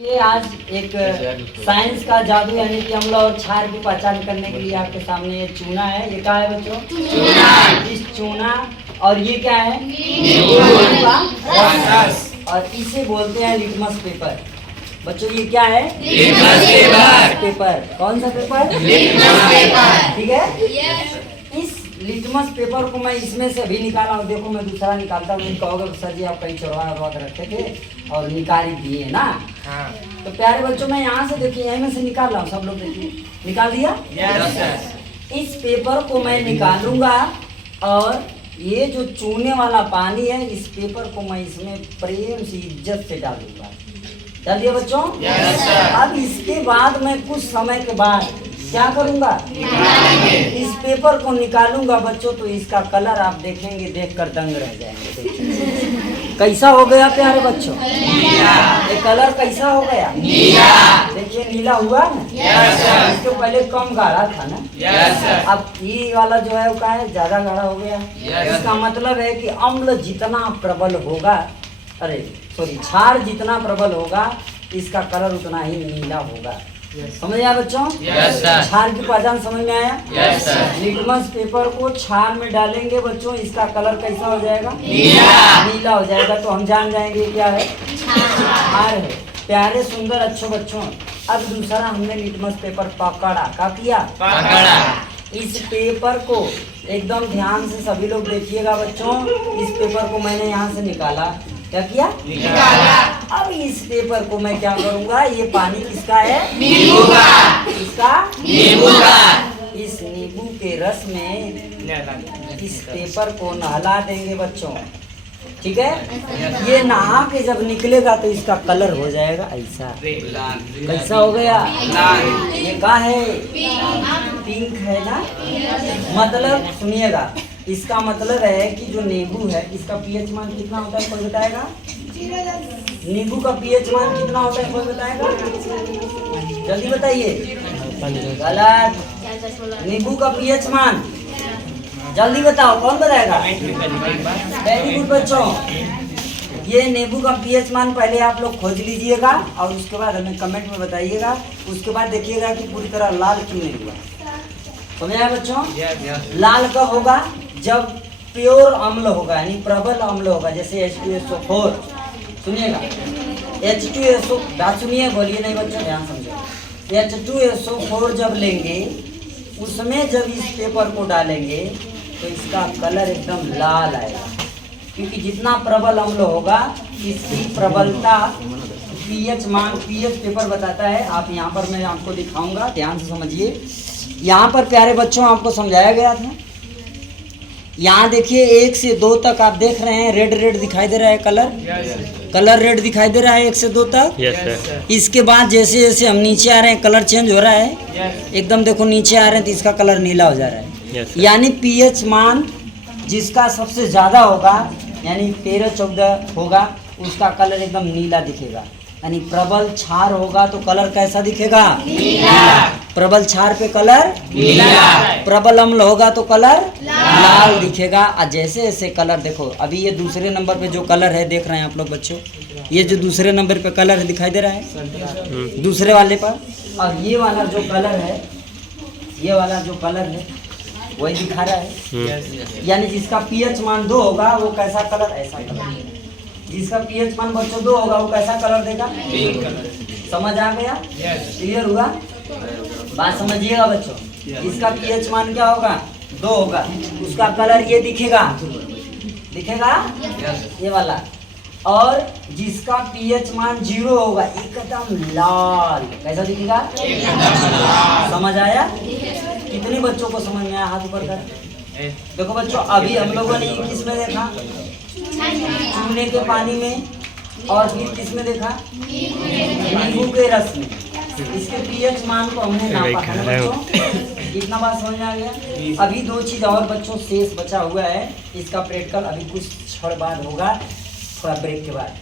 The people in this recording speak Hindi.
ये आज एक साइंस का जादू यानी कि अम्ल और क्षार की पहचान करने के लिए आपके सामने ये चूना है। ये क्या है बच्चों? चूना। इस चूना और ये क्या है? नींबू का रस। और इसे बोलते हैं लिटमस पेपर। बच्चों ये क्या है? Litmus paper. कौन सा पेपर? Litmus paper. ठीक है। इस लिटमस पेपर को मैं इसमें से भी निकाला हूँ। देखो मैं दूसरा निकालता हूँ। कहोगे सर जी आप कहीं चुरवा रखे थे और निकाल दिए ना। हाँ। तो प्यारे बच्चों मैं यहाँ से देखिए यहीं में से निकाल रहा हूँ। सब लोग देखिए निकाल दिया। यस। इस पेपर को मैं निकालूंगा और ये जो चूने वाला पानी है इस पेपर को मैं इसमें प्रेम से इज्जत से डालूंगा। डाल दिया बच्चों? यस। अब इसके बाद मैं कुछ समय के बाद क्या करूंगा? इस पेपर को निकालूंगा बच्चों। तो इसका कलर आप देखेंगे, देखकर दंग रह जाएंगे। कैसा हो गया प्यारे बच्चों? ये कलर कैसा हो गया? नीला। देखिए नीला हुआ ना। इसके पहले कम गाढ़ा था ना। अब ये वाला जो है वो क्या है? ज्यादा गाढ़ा हो गया। इसका मतलब है कि अम्ल जितना प्रबल होगा, अरे सॉरी क्षार जितना प्रबल होगा इसका कलर उतना ही नीला होगा। समझ आया बच्चों? क्षार की पहचान समझ में आया? लिटमस पेपर को क्षार में डालेंगे बच्चों, इसका कलर कैसा हो जाएगा? नीला हो जाएगा। तो हम जान जाएंगे क्या है? क्षार है। प्यारे सुंदर अच्छे बच्चों, अब दूसरा हमने लिटमस पेपर पकड़ा। क्या किया? पकड़ा। इस पेपर को एकदम ध्यान से सभी लोग देखिएगा बच्चों। इस पेपर को मैंने यहाँ से निकाला। क्या किया? निकाला। अब इस पेपर को मैं क्या करूंगा? ये पानी किसका है? नींबू का। किसका? नींबू का। इस नींबू के रस में इस पेपर को नहला देंगे बच्चों। ठीक है। ये नहा के जब निकलेगा तो इसका कलर हो जाएगा ऐसा। कैसा हो गया? ये क्या है? पिंक है ना। मतलब सुनिएगा, इसका मतलब है कि जो नींबू है इसका पीएच मान कितना होता है? कोई बताएगा? नींबू का पीएच मान कितना होता है? कोई बताएगा? जल्दी बताइए। गलत। नींबू का पीएच मान जल्दी बताओ, कौन बताएगा? वेरी गुड बच्चों। ये नींबू का पीएच मान पहले आप लोग खोज लीजिएगा और उसके बाद हमें कमेंट में बताइएगा। उसके बाद देखिएगा कि पूरी तरह लाल क्यों नहीं हुआ। समझ आया बच्चों? लाल कब होगा? जब प्योर अम्ल होगा यानी प्रबल अम्ल होगा। जैसे H2SO4 सुनिएगा। H2SO बात सुनिए, बोलिए नहीं बच्चों, ध्यान समझो। H2SO4 जब लेंगे उसमें जब इस पेपर को डालेंगे तो इसका कलर एकदम लाल आएगा। क्योंकि जितना प्रबल अम्ल होगा इसकी प्रबलता पीएच मान, पीएच पेपर बताता है। आप यहाँ पर मैं आपको दिखाऊंगा, ध्यान से समझिए। यहाँ पर प्यारे बच्चों आपको समझाया गया था। यहाँ देखिए 1 से 2 तक आप देख रहे हैं रेड रेड दिखाई दे रहा है कलर। कलर रेड दिखाई दे रहा है 1 से 2 तक। इसके बाद जैसे जैसे हम नीचे आ रहे हैं कलर चेंज हो रहा है। एकदम देखो नीचे आ रहे हैं तो इसका कलर नीला हो जा रहा है। यानी पीएच मान जिसका सबसे ज्यादा होगा यानी 13-14 होगा उसका कलर एकदम नीला दिखेगा। यानी प्रबल क्षार होगा तो कलर कैसा दिखेगा? नीला। प्रबल क्षार पे कलर नीला। प्रबल अम्ल होगा तो कलर लाल दिखेगा। और जैसे जैसे कलर देखो, अभी ये दूसरे नंबर पे जो कलर है देख रहे हैं आप लोग बच्चों, ये जो दूसरे नंबर पे कलर दिखाई दे रहा है दूसरे वाले पर, और ये वाला जो कलर है, ये वाला जो कलर है वही दिखा रहा है। यानी जिसका पीएच मान 2 होगा वो कैसा कलर? ऐसा कलर। जिसका पीएच मान बच्चों 2 होगा वो कैसा कलर देगा? Pink colour. समझ आ गया? क्लियर हुआ? बात समझिएगा बच्चों। जिसका पीएच मान क्या होगा? 2 होगा, उसका कलर ये दिखेगा। दिखेगा ये वाला। और जिसका पीएच मान 0 होगा एकदम लाल। कैसा दिखेगा? समझ आया? कितने बच्चों को समझ में आया? हाथ ऊपर कर। देखो बच्चों अभी हम लोगों ने किस में देखा? चूने के पानी में। और फिर किस में देखा? नींबू के रस में। इसके पीएच मान को हमने नापा है बच्चों। इतना बात समझ में आ गया? अभी 2 चीज और बच्चों शेष बचा हुआ है। इसका प्रैक्टिकल अभी कुछ क्षण बाद होगा, थोड़ा ब्रेक के बाद।